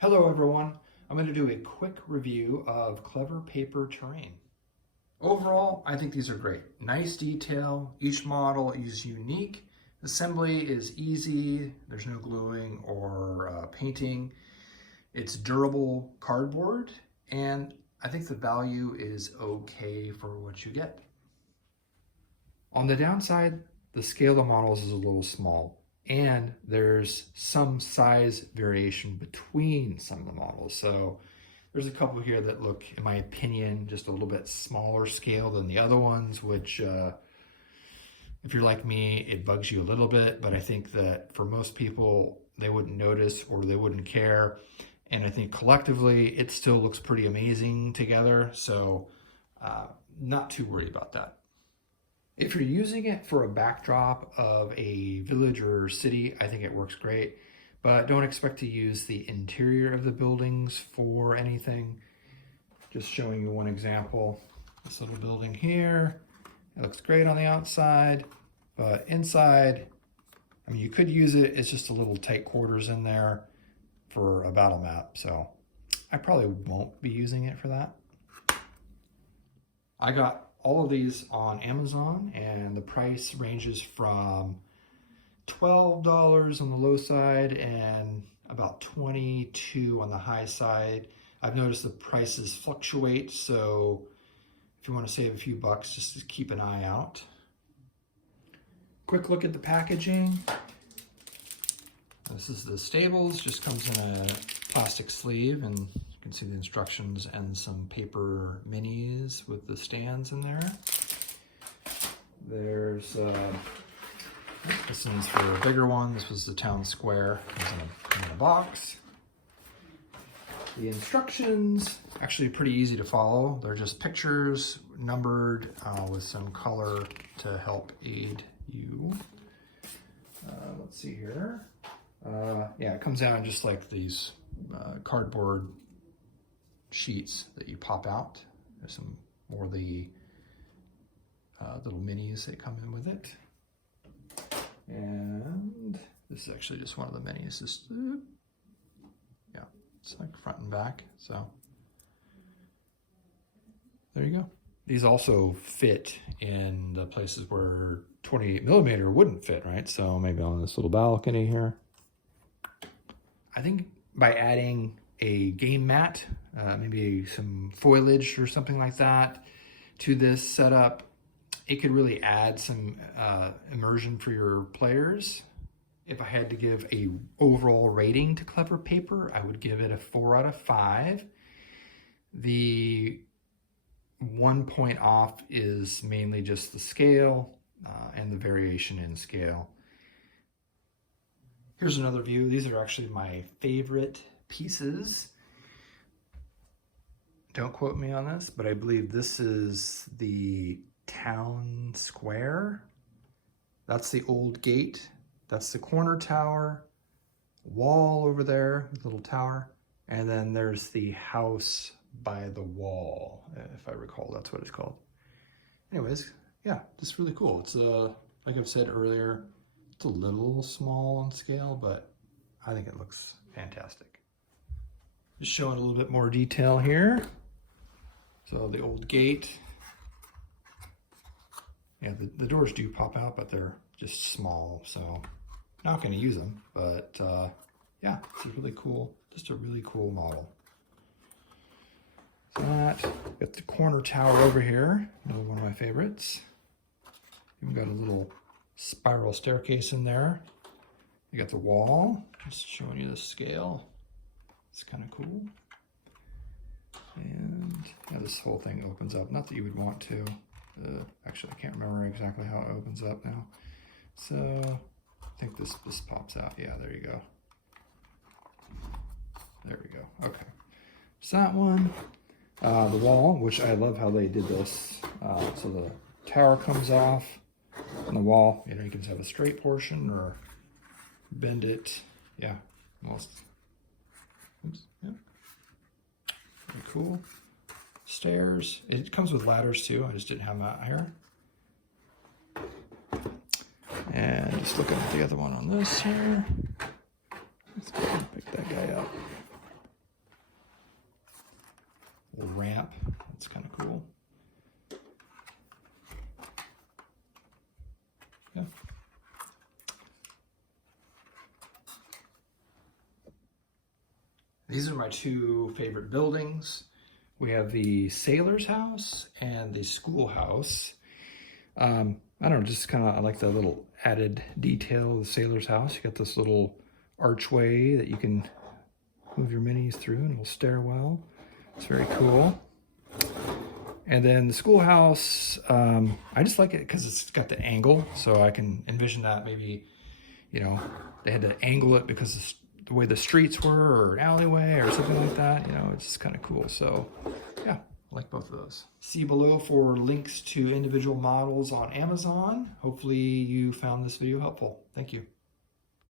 Hello everyone, I'm going to do a quick review of Clever Paper Terrain. Overall, I think these are great. Nice detail, each model is unique, assembly is easy, there's no gluing or painting, it's durable cardboard, and I think the value is okay for what you get. On the downside, the scale of the models is a little small. And there's some size variation between some of the models. So there's a couple here that look, in my opinion, just a little bit smaller scale than the other ones, which if you're like me, it bugs you a little bit, but I think that for most people, they wouldn't notice or they wouldn't care. And I think collectively, it still looks pretty amazing together. So not too worried about that. If you're using it for a backdrop of a village or city, I think it works great, but don't expect to use the interior of the buildings for anything. Just showing you one example. This little building here, it looks great on the outside, but inside, I mean, you could use it, it's just a little tight quarters in there for a battle map, so I probably won't be using it for that. I got all of these on Amazon, and the price ranges from $12 on the low side and about $22 on the high side. I've noticed the prices fluctuate, so if you want to save a few bucks, just keep an eye out. Quick look at the packaging. This is the Stables, just comes in a plastic sleeve, and you can see the instructions and some paper minis with the stands in there. There's, this one's for a bigger one. This was the town square. Comes in a box. The instructions, actually pretty easy to follow. They're just pictures, numbered with some color to help aid you. Let's see here. Yeah, it comes out just like these cardboard sheets that you pop out. There's some more of the little minis that come in with it. And this is actually just one of the minis. Just, yeah, it's like front and back. So there you go. These also fit in the places where 28mm wouldn't fit, right? So maybe on this little balcony here. I think by adding a game mat, maybe some foliage or something like that to this setup, it could really add some immersion for your players. If I had to give a overall rating to Clever Paper, I would give it a 4 out of 5. The 1 point off is mainly just the scale and the variation in scale. Here's another view. These are actually my favorite pieces. Don't quote me on this, but I believe this is the town square. That's the old gate. That's the corner tower, wall over there, little tower. And then there's the house by the wall, if I recall, that's what it's called. Anyways, yeah, just really cool. It's like I've said earlier, it's a little small on scale, but I think it looks fantastic. Just showing a little bit more detail here. So the old gate. Yeah, the doors do pop out, but they're just small, so not going to use them. But yeah, it's a really cool, just a really cool model. So that, got the corner tower over here, another one of my favorites. Even got a little spiral staircase in there. You got the wall, just showing you the scale. It's kind of cool. And yeah, this whole thing opens up. Not that you would want to. Actually, I can't remember exactly how it opens up now. So I think this pops out. Yeah, there you go. There we go. Okay. So that one. The wall, which I love how they did this. So the tower comes off and the wall, you know, you can have a straight portion or bend it. Yeah, almost. Oops, yeah. Very cool. Stairs. It comes with ladders too. I just didn't have them out here. And just looking at the other one on this here. Let's go and pick that guy up. little ramp. That's kind of cool. Yeah. These are my two favorite buildings. We have the Sailor's House and the Schoolhouse. I don't know, just kind of, I like the little added detail of the Sailor's House. You got this little archway that you can move your minis through, and a little stairwell. It's very cool. And then the Schoolhouse, I just like it because it's got the angle, so I can envision that maybe, you know, they had to angle it because of the way the streets were, or an alleyway or something like that. You know, it's just kind of cool. So yeah, I like both of those. See below for links to individual models on Amazon. Hopefully you found this video helpful. Thank you.